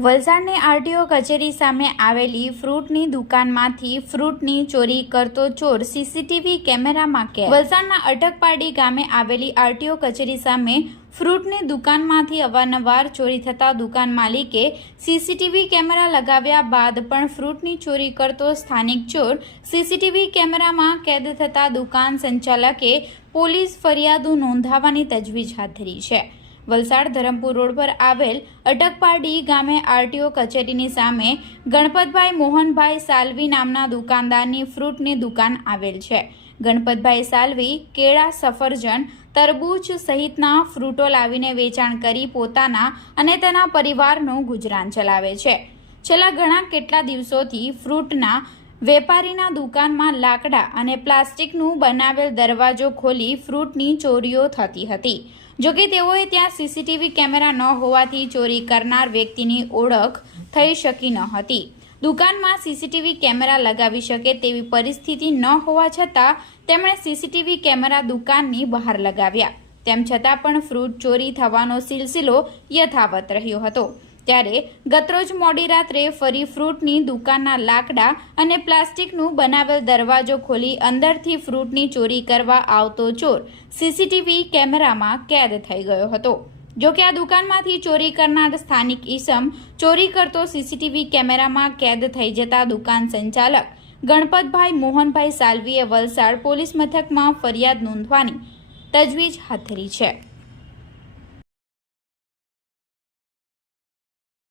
વલસાડની RTO કચેરી સામે આવેલી ફ્રૂટની દુકાનમાંથી ફ્રૂટની ચોરી કરતો ચોર સીસીટીવી કેમેરામાં કેદ। વલસાડના અટકપાડી ગામે આવેલી આરટીઓ કચેરી સામે ફ્રૂટની દુકાનમાંથી અવારનવાર ચોરી થતા દુકાન માલિકે સીસીટીવી કેમેરા લગાવ્યા બાદ પણ ફ્રૂટની ચોરી કરતો સ્થાનિક ચોર સીસીટીવી કેમેરામાં કેદ થતા દુકાન સંચાલકે પોલીસ ફરિયાદ નોંધાવવાની તજવીજ હાથ ધરી છે। વલસાડ ધરમપુર રોડ પર આવેલ અટકપાડી ગામે આરટીઓ કચેરીની સામે ગણપતભાઈ મોહનભાઈ સાલવી નામના દુકાનદારની ફ્રૂટની દુકાન આવેલ છે। ગણપતભાઈ સાલવી કેળા, સફરજન, તરબૂચ સહિતના ફ્રૂટો લાવીને વેચાણ કરી પોતાના અને તેના પરિવારનું ગુજરાન ચલાવે છે। છેલ્લા ઘણા કેટલા દિવસોથી ફ્રૂટના વેપારીના દુકાનમાં લાકડા અને પ્લાસ્ટિકનું બનાવેલ દરવાજો ખોલી ફ્રૂટની ચોરીઓ થતી હતી। જોકે તેઓએ ત્યાં સીસીટીવી કેમેરા ન હોવાથી ચોરી કરનાર વ્યક્તિની ઓળખ થઈ શકી ન હતી। દુકાનમાં સીસીટીવી કેમેરા લગાવી શકે તેવી પરિસ્થિતિ ન હોવા છતાં તેમણે સીસીટીવી કેમેરા દુકાનની બહાર લગાવ્યા। તેમ છતાં પણ ફ્રૂટ ચોરી થવાનો સિલસિલો યથાવત રહ્યો હતો। ત્યારે ગતરોજ મોડી રાત્રે ફરી ફ્રૂટની દુકાનના લાકડા અને પ્લાસ્ટિકનું બનાવેલ દરવાજો ખોલી અંદરથી ફ્રૂટની ચોરી કરવા આવતો ચોર સીસીટીવી કેમેરામાં કેદ થઈ ગયો હતો। જોકે આ દુકાનમાંથી ચોરી કરનાર સ્થાનિક ઈસમ ચોરી કરતો સીસીટીવી કેમેરામાં કેદ થઈ જતા દુકાન સંચાલક ગણપતભાઈ મોહનભાઈ સાલવીએ વલસાડ પોલીસ મથકમાં ફરિયાદ નોંધવાની તજવીજ હાથ ધરી છે।